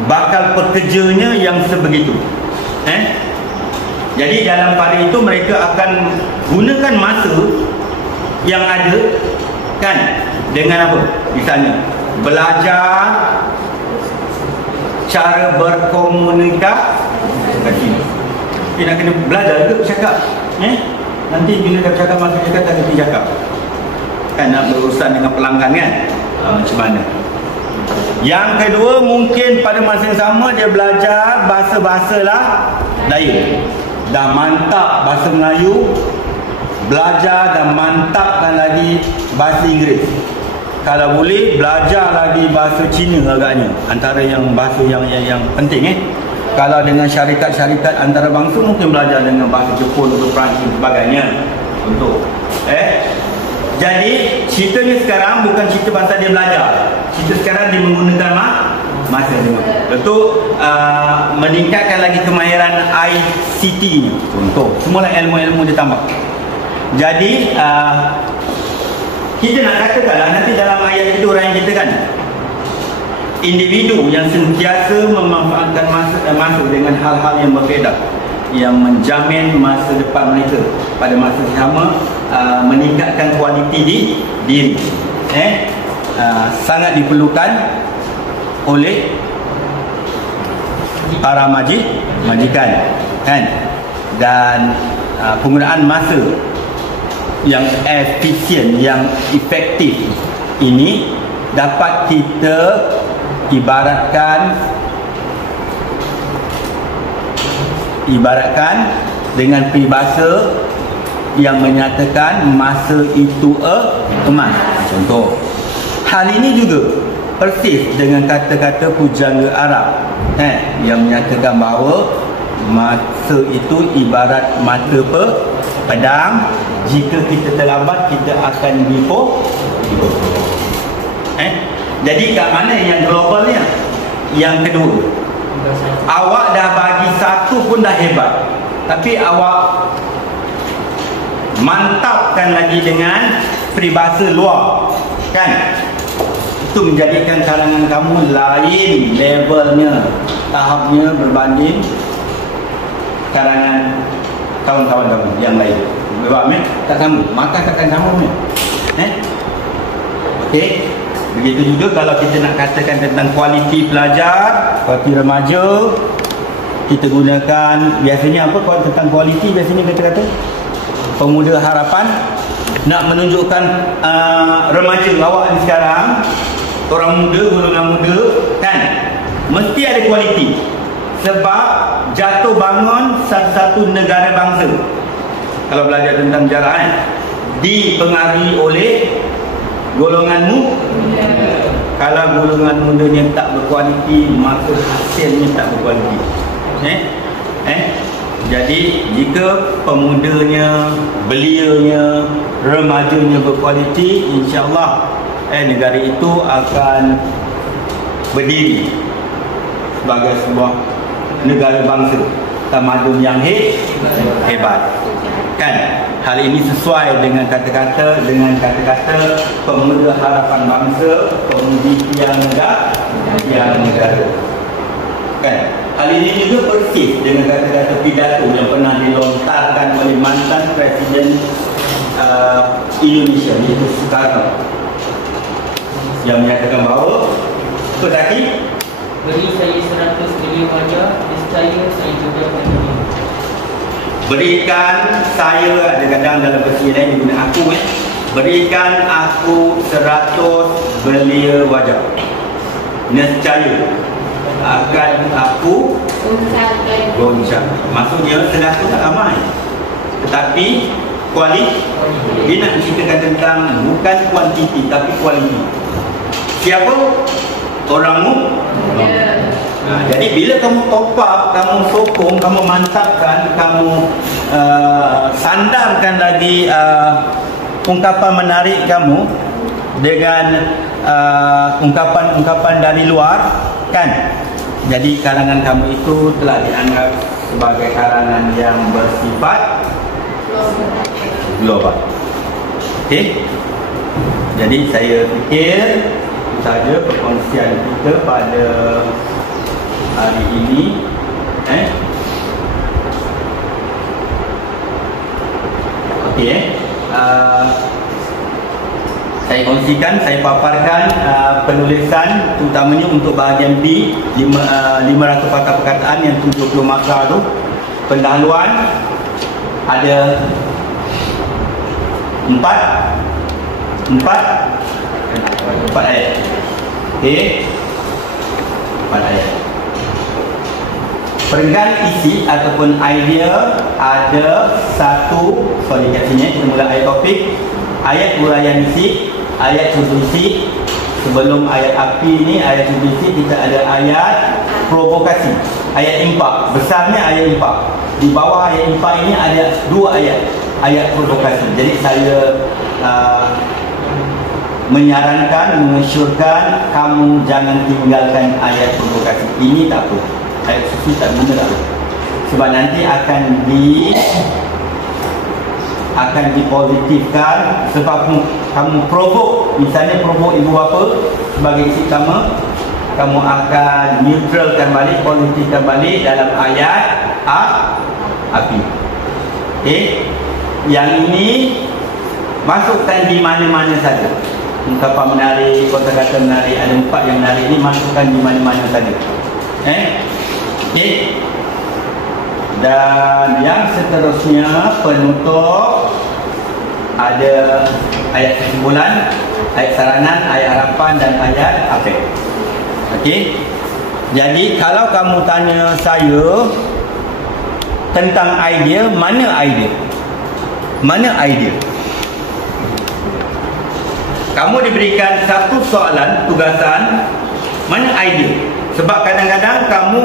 bakal pekerjanya yang sebegitu. Jadi dalam pada itu mereka akan gunakan masa yang ada kan, dengan apa? Misalnya belajar cara berkomunikasi. Kita nak kena belajar juga bercakap. Nanti bila dah bercakap, masa cakap tak kena cakap kan, nak berurusan dengan pelanggan kan. Macam mana? Yang kedua, mungkin pada masa yang sama dia belajar bahasa-bahasa lah lain. Dah mantap bahasa Melayu, belajar dan mantapkan lagi bahasa Inggeris. Kalau boleh belajar lagi bahasa Cina agaknya, antara yang bahasa yang penting. Kalau dengan syarikat-syarikat antarabangsa mungkin belajar dengan bahasa Jepun atau Perancis dan sebagainya untuk jadi ceritanya sekarang bukan cerita pasal dia belajar. Cerita sekarang dia menggunakan masa dia untuk meningkatkan lagi kemahiran ICT ni. Contoh, semua ilmu-ilmu dia tambah. Jadi kita nak katakanlah nanti dalam ayat itu orang yang kita kan, individu yang sentiasa memanfaatkan masa dengan hal-hal yang berbeza, yang menjamin masa depan mereka, pada masa yang sama meningkatkan kualiti diri. Sangat diperlukan oleh para majikan kan. Dan penggunaan masa yang efisien, yang efektif ini dapat kita ibaratkan dengan peribahasa yang menyatakan masa itu emas. Contoh, hal ini juga persis dengan kata-kata pujangga Arab yang menyatakan bahawa masa itu ibarat mata pedang, jika kita terlambat kita akan dipotong. Jadi kat mana yang globalnya? Yang kedua, awak dah bagi satu pun dah hebat, tapi awak mantapkan lagi dengan peribahasa luar kan, itu menjadikan kalangan kamu lain levelnya, tahapnya berbanding kalangan kawan-kawan kamu yang lain. Sebab tak sama, maka takkan sama ni. Okey. Begitu juga kalau kita nak katakan tentang kualiti pelajar, kualiti remaja, kita gunakan biasanya apa tentang kualiti, biasanya kita kata pemuda harapan. Nak menunjukkan remaja awak ni sekarang, orang muda, golongan muda kan, mesti ada kualiti. Sebab jatuh bangun satu-satu negara bangsa, kalau belajar tentang sejarah dipengaruhi oleh golonganmu. Kalau golongan mudanya tak berkualiti, maka hasilnya tak berkualiti. Jadi jika pemudanya, belianya, remajanya berkualiti, insya-Allah negara itu akan berdiri sebagai sebuah negara bangsa tamadun yang hebat. Kan? Hal ini sesuai dengan kata-kata pemuda harapan bangsa, pemudi tiang negara. Kan? Hal ini juga persis dengan kata-kata pidato yang pernah dilontarkan oleh mantan Presiden Indonesia, iaitu Soekarno, yang menyatakan bahawa apa tadi? Beri saya 100 bilion wajah, niscaya saya juga penuhi. Berikan saya, ada kadang dalam versi lain dia guna aku berikan aku 100 belia wajah, nescaya akan aku goncang. Maksudnya 100 tak ramai, tetapi dia nak ceritakan tentang bukan kuantiti tapi kualiti. Siapa? Orangmu. Jadi bila kamu top up, kamu sokong, kamu mantapkan, kamu sandarkan lagi ungkapan menarik kamu dengan ungkapan-ungkapan dari luar, kan? Jadi karangan kamu itu telah dianggap sebagai karangan yang bersifat global. Okey. Jadi saya fikir itu saja perkongsian kita pada hari ini. Okey. Saya kongsikan, saya paparkan penulisan terutamanya untuk bahagian B, 500 perkataan yang 70 makna tu. Pendahuluan ada 4 ayat. Okey. 4 ayat. Perenggan isi ataupun idea ada kat sini kita mula ayat topik, ayat huraian isi, ayat subisi. Sebelum ayat api ni, ayat subisi, kita ada ayat provokasi, ayat impak. Besarnya ayat impak. Di bawah ayat impak ini ada 2 ayat provokasi. Jadi saya menyarankan, mengesyorkan kamu jangan tinggalkan ayat provokasi. Ini tak apa, ayat suci tak guna tak apa. Sebab nanti akan dipositifkan. Sebab kamu provoke, misalnya provoke ibu bapa sebagai isi utama, kamu akan neutralkan balik, positifkan balik dalam ayat api. Okey. Yang ini masukkan di mana-mana saja. Ungkapan menarik, kata-kata menarik, ada 4 yang menarik ini masukkan di mana-mana saja. Okey. Dan yang seterusnya penutup ada ayat kesimpulan, ayat saranan, ayat harapan dan ayat afek. Okey. Jadi kalau kamu tanya saya tentang idea, mana idea? Mana idea? Kamu diberikan satu soalan, tugasan, mana idea? Sebab kadang-kadang kamu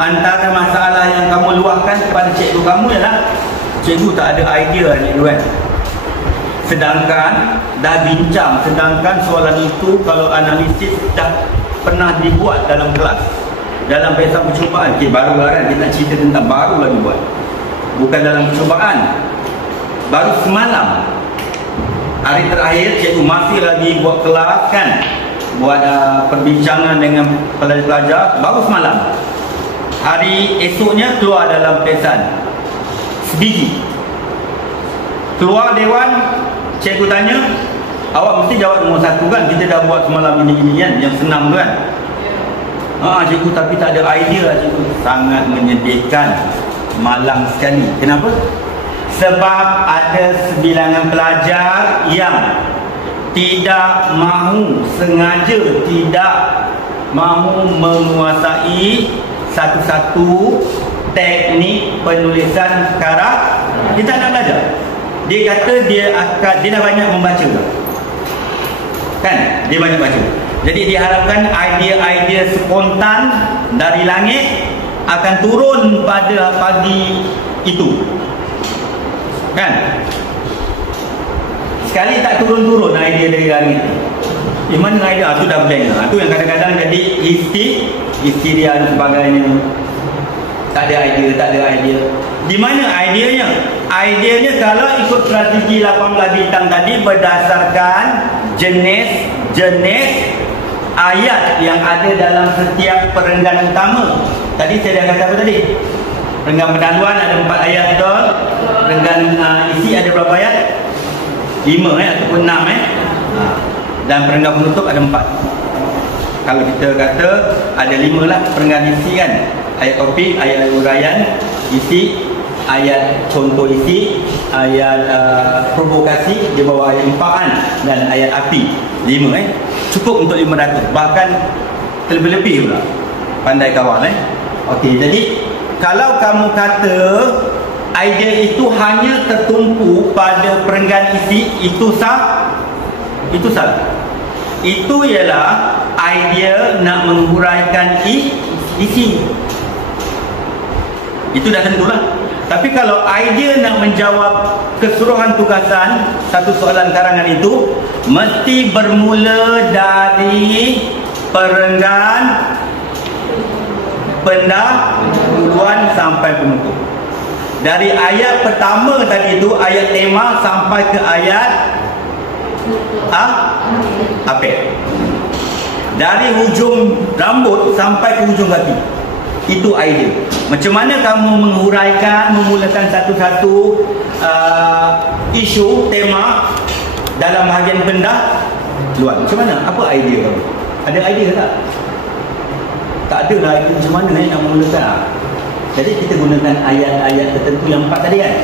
antara masalah yang kamu luahkan kepada cikgu kamu ialah cikgu tak ada idea ni kan. Sedangkan dah bincang, sedangkan soalan itu kalau analisis dah pernah dibuat dalam kelas, dalam pesta percubaan. Okay, baru kan kita cerita tentang baru lagi buat, bukan dalam percubaan. Baru semalam, hari terakhir cikgu masih lagi buat kelas kan, buat perbincangan dengan pelajar-pelajar. Baru semalam, hari esoknya keluar dalam pesan sebiji. Keluar dewan, cikgu tanya, awak mesti jawab nombor 1 kan, kita dah buat semalam ini kan, yang senang tu kan. Cikgu tapi tak ada idea lah cikgu. Sangat menyedihkan, malang sekali. Kenapa? Sebab ada sebilangan pelajar yang tidak mahu, sengaja tidak mahu menguasai satu-satu teknik penulisan karya. Dia tak nak belajar. Dia kata dia dah banyak membaca kan, dia banyak baca. Jadi diharapkan idea-idea spontan dari langit akan turun pada pagi itu kan. Sekali tak turun-turun idea dari langit. Di mana idea? Itu dah blank lah. Itu yang kadang-kadang jadi histeria dan sebagainya. Tak ada idea. Di mana ideanya? Ideanya kalau ikut strategi 18 bintang tadi berdasarkan jenis ayat yang ada dalam setiap perenggan utama. Tadi saya dah kata apa tadi? Perenggan pendahuluan ada 4 ayat betul. Perenggan isi ada berapa ayat? 5 ataupun 6 Dan perenggan penutup ada 4. Kalau kita kata ada 5 lah perenggan isi kan. Ayat topik, ayat uraian, isi, ayat contoh isi, ayat provokasi di bawah ayat 4 kan, dan ayat api 5 cukup untuk 500, bahkan terlebih-lebih pula. Pandai kawan Okey, jadi kalau kamu kata idea itu hanya tertumpu pada perenggan isi, itu salah. Itu ialah idea nak menghuraikan isi. Itu dah tentulah. Tapi kalau idea nak menjawab keseluruhan tugasan satu soalan karangan itu, mesti bermula dari perenggan, pendahuluan sampai penutup. Dari ayat pertama tadi itu, ayat tema, sampai ke ayat apa? Dari hujung rambut sampai ke hujung kaki. Itu idea. Macam mana kamu menghuraikan, memulakan satu-satu isu, tema dalam bahagian pendahuluan. Macam mana? Apa idea kamu? Ada idea tak? Tak ada lah idea macam mana nak memulakan. Jadi kita gunakan ayat-ayat tertentu yang 4 tadi kan.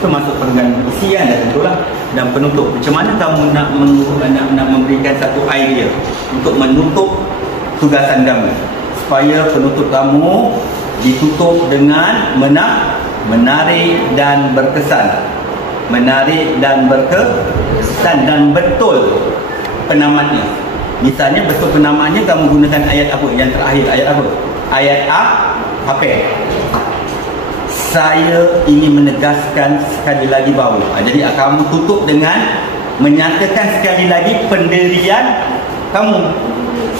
Itu masuk perenggan isi kan, dah tentulah. Dan penutup. Macam mana kamu nak memberikan satu idea untuk menutup tugasan kamu, supaya penutup kamu ditutup dengan menarik dan berkesan. Menarik dan berkesan dan betul penamatnya. Misalnya betul penamatnya kamu gunakan ayat apa? Yang terakhir ayat apa? Ayat apa? Saya ingin menegaskan sekali lagi bahawa. Jadi kamu tutup dengan menyatakan sekali lagi pendirian kamu.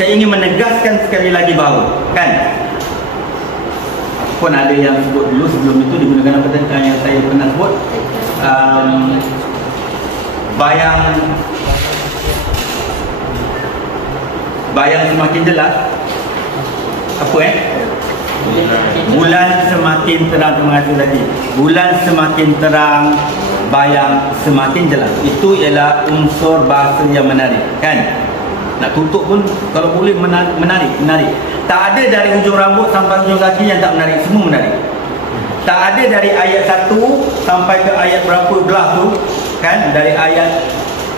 Saya ingin menegaskan sekali lagi bahawa, kan? Pun ada yang sebut dulu sebelum itu digunakan apa tentang yang saya pernah sebut, bayang semakin jelas. Apa bulan semakin terang. Terima kasih tadi. Bulan semakin terang, bayang semakin jelas. Itu ialah unsur bahasa yang menarik, kan? Nak tutup pun kalau boleh menarik. Tak ada dari hujung rambut sampai hujung kaki yang tak menarik. Semua menarik. Tak ada dari ayat 1 sampai ke ayat berapa belah tu, kan? Dari ayat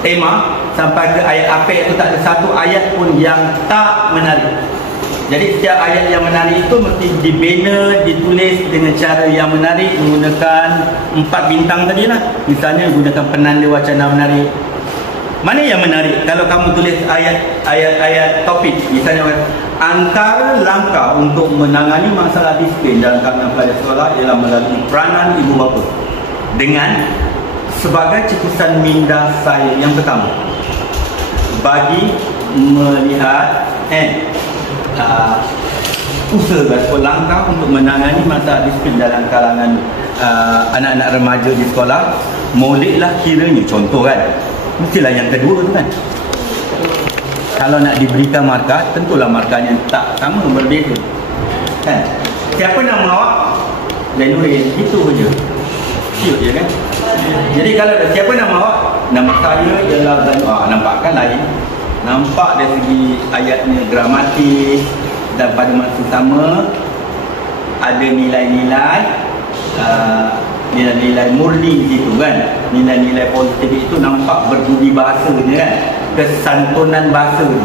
tema sampai ke ayat apa itu, tak ada satu ayat pun yang tak menarik. Jadi setiap ayat yang menarik itu mesti dibina, ditulis dengan cara yang menarik, menggunakan 4 bintang tadi lah. Misalnya gunakan penanda wacana menarik. Mana yang menarik? Kalau kamu tulis ayat topik, misalnya antara langkah untuk menangani masalah disiplin dalam kalangan pelajar sekolah ialah melalui peranan ibu bapa dengan sebagai cetusan minda saya yang pertama bagi melihat usaha ataupun langkah untuk menangani masalah disiplin dalam kalangan anak-anak remaja di sekolah. Moleklah kiranya, contoh kan, mestilah yang kedua tu kan. Kalau nak diberikan markah, tentulah markahnya tak sama, berbeza, kan? Siapa nama awak? Zainudin, itu saja. Siut je kan. Jadi kalau siapa nama awak? Nama saya ialah Zainudin. Nampak kan lain. Nampak dari segi ayatnya gramatik, dan pada masa sama ada nilai-nilai nilai-nilai murni di situ kan. Nilai-nilai positif itu nampak berbudi bahasanya kan, kesantunan bahasa tu.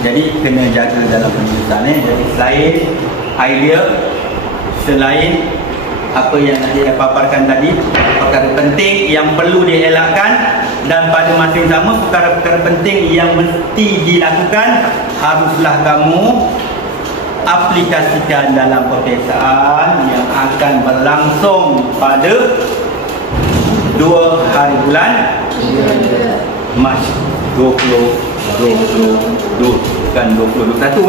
Jadi kena jaga dalam penulisan Jadi selain idea, selain apa yang saya paparkan tadi, perkara penting yang perlu dielakkan, dan pada masa yang sama perkara-perkara penting yang mesti dilakukan haruslah kamu aplikasikan dalam peperiksaan yang akan berlangsung pada 2 hari bulan Mac 2022, bukan 2021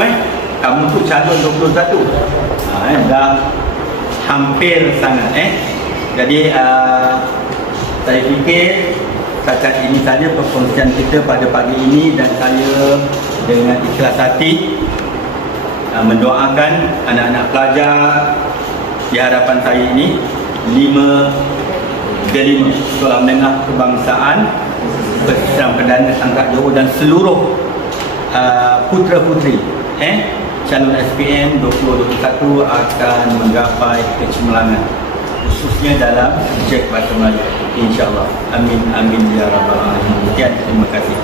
Kamu tu calon 21. Dah hampir sangat Jadi saya fikir setakat ini saja perkongsian kita pada pagi ini, dan saya dengan ikhlas hati mendoakan anak-anak pelajar di hadapan saya ini 5 Sekolah Menengah Kebangsaan Peserta Perdana Angkat Johor dan seluruh putera-puteri calon SPM 2021 akan menggapai kecemerlangan, khususnya dalam subjek Bahasa Melayu, insya-Allah. Amin amin ya rabbal alamin. Sekian, terima kasih.